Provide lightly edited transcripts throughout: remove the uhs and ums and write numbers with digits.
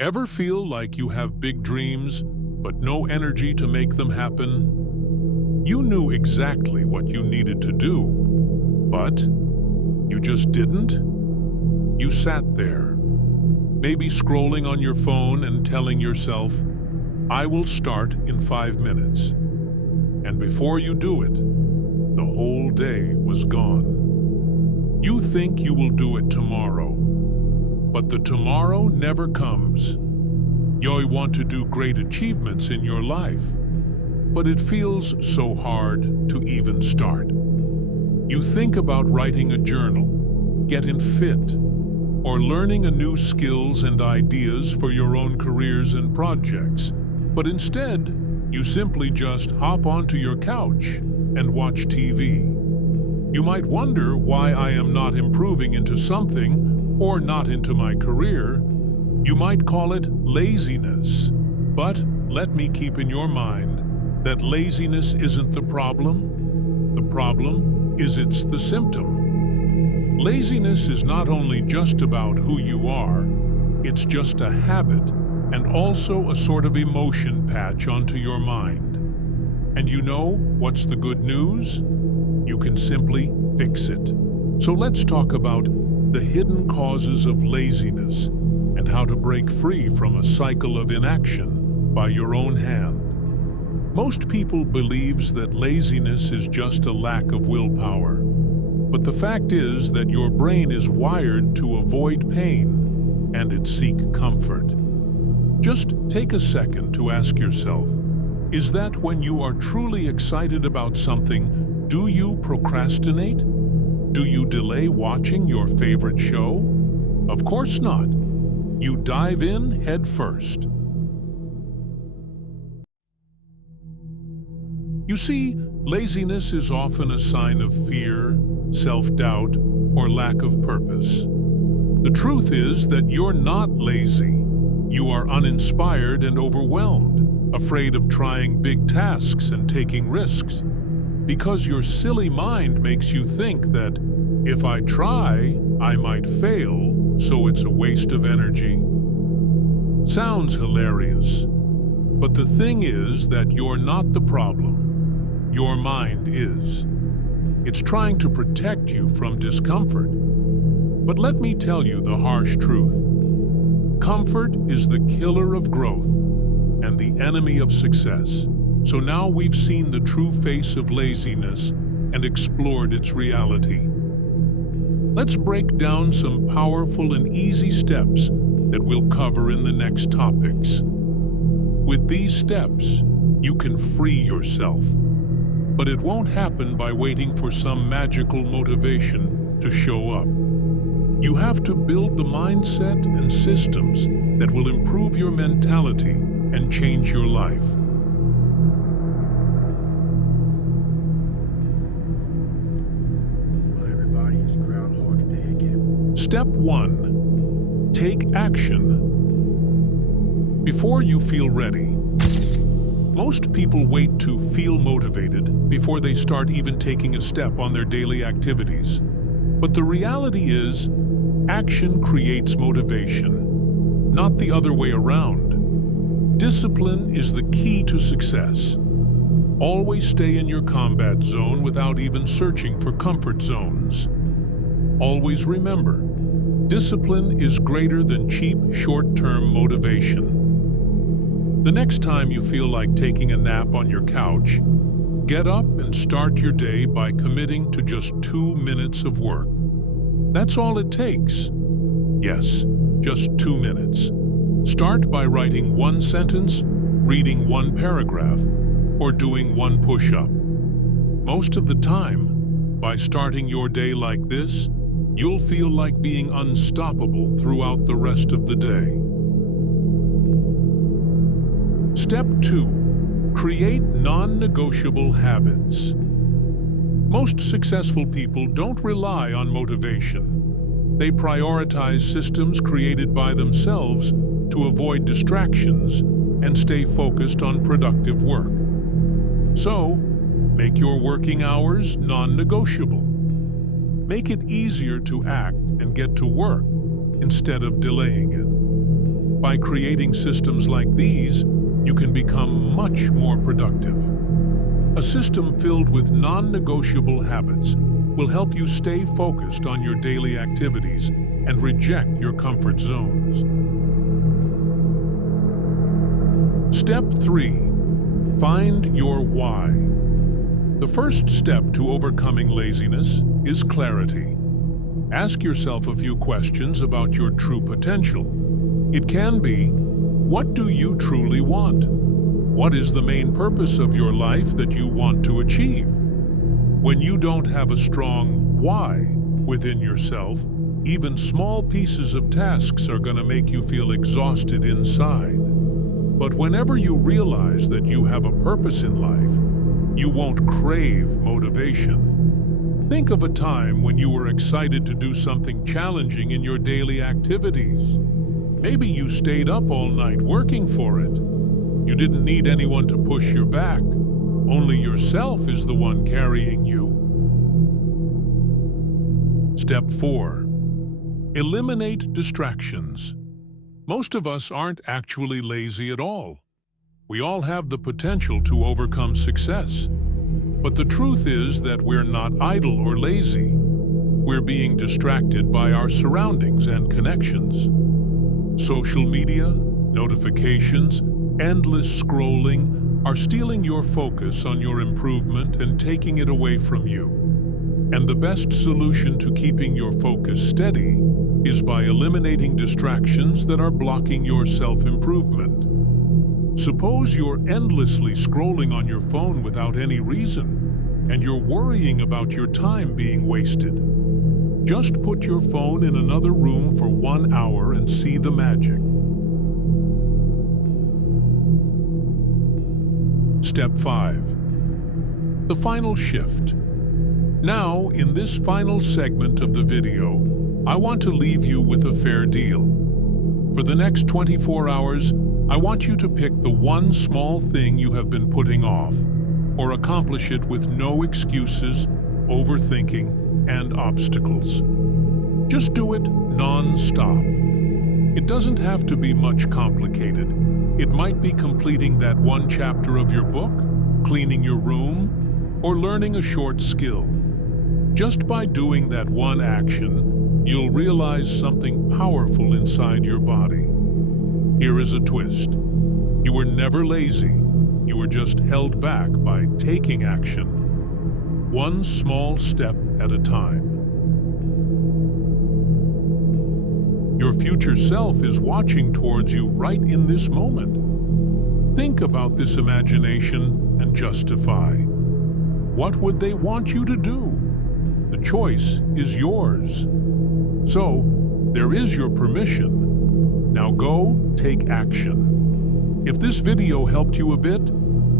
Ever feel like you have big dreams, but no energy to make them happen? You knew exactly what you needed to do, but you just didn't? You sat there, maybe scrolling on your phone and telling yourself, "I will start in 5 minutes." And before you do it, the whole day was gone. You think you will do it tomorrow, but the tomorrow never comes. You want to do great achievements in your life, but it feels so hard to even start. You think about writing a journal, getting fit, or learning a new skills and ideas for your own careers and projects, but instead, you simply just hop onto your couch and watch TV. You might wonder why I am not improving into something or not into my career. You might call it laziness, but let me keep in your mind that laziness isn't the problem. The problem is it's the symptom. Laziness is not only just about who you are, it's just a habit and also a sort of emotion patch onto your mind. And you know what's the good news? You can simply fix it. So let's talk about the hidden causes of laziness and how to break free from a cycle of inaction by your own hand. Most people believes that laziness is just a lack of willpower, but the fact is that your brain is wired to avoid pain and it seek comfort. Just take a second to ask yourself, is that when you are truly excited about something, do you procrastinate? Do you delay watching your favorite show? Of course not. You dive in head first. You see, laziness is often a sign of fear, self-doubt, or lack of purpose. The truth is that you're not lazy. You are uninspired and overwhelmed, afraid of trying big tasks and taking risks. Because your silly mind makes you think that if I try, I might fail, so it's a waste of energy. Sounds hilarious, but the thing is that you're not the problem. Your mind is. It's trying to protect you from discomfort. But let me tell you the harsh truth. Comfort is the killer of growth and the enemy of success. So now we've seen the true face of laziness and explored its reality. Let's break down some powerful and easy steps that we'll cover in the next topics. With these steps, you can free yourself. But it won't happen by waiting for some magical motivation to show up. You have to build the mindset and systems that will improve your mentality and change your life. Well, everybody, it's Groundhog's Day again. Step 1. Take action. Before you feel ready. Most people wait to feel motivated before they start even taking a step on their daily activities. But the reality is, action creates motivation, not the other way around. Discipline is the key to success. Always stay in your combat zone without even searching for comfort zones. Always remember, discipline is greater than cheap, short-term motivation. The next time you feel like taking a nap on your couch, get up and start your day by committing to just 2 minutes of work. That's all it takes. Yes, just 2 minutes. Start by writing 1 sentence, reading 1 paragraph, or doing 1 push-up. Most of the time, by starting your day like this, you'll feel like being unstoppable throughout the rest of the day. Step 2. Create non-negotiable habits. Most successful people don't rely on motivation. They prioritize systems created by themselves to avoid distractions and stay focused on productive work. So, make your working hours non-negotiable. Make it easier to act and get to work instead of delaying it. By By creating systems like these, you can become much more productive. A system filled with non-negotiable habits will help you stay focused on your daily activities and reject your comfort zones. Step 3. Find your why. The first step to overcoming laziness is clarity. Ask yourself a few questions about your true potential. It can be, what do you truly want? What is the main purpose of your life that you want to achieve? When you don't have a strong why within yourself, even small pieces of tasks are going to make you feel exhausted inside. But whenever you realize that you have a purpose in life, you won't crave motivation. Think of a time when you were excited to do something challenging in your daily activities. Maybe you stayed up all night working for it. You didn't need anyone to push your back. Only yourself is the one carrying you. Step 4. Eliminate distractions. Most of us aren't actually lazy at all. We all have the potential to overcome success. But the truth is that we're not idle or lazy. We're being distracted by our surroundings and connections. Social media, notifications, endless scrolling are stealing your focus on your improvement and taking it away from you. And the best solution to keeping your focus steady is by eliminating distractions that are blocking your self-improvement. Suppose you're endlessly scrolling on your phone without any reason, and you're worrying about your time being wasted. Just put your phone in another room for 1 hour and see the magic. Step 5. The final shift. Now, in this final segment of the video, I want to leave you with a fair deal. For the next 24 hours, I want you to pick the one small thing you have been putting off, or accomplish it with no excuses, overthinking, and obstacles. Just do it non-stop. It doesn't have to be much complicated. It might be completing that one chapter of your book, cleaning your room, or learning a short skill. Just by doing that one action, you'll realize something powerful inside your body. Here is a twist. You were never lazy. You were just held back by taking action. One small step at a time. Your future self is watching towards you right in this moment. Think about this imagination and justify. What would they want you to do? The choice is yours. So, there is your permission. Now go take action. If this video helped you a bit,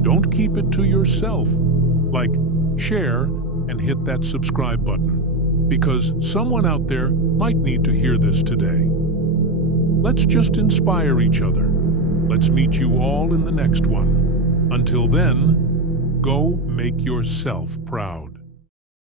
don't keep it to yourself. Like, share, and hit that subscribe button, because someone out there might need to hear this today. Let's just inspire each other. Let's meet you all in the next one. Until then, go make yourself proud.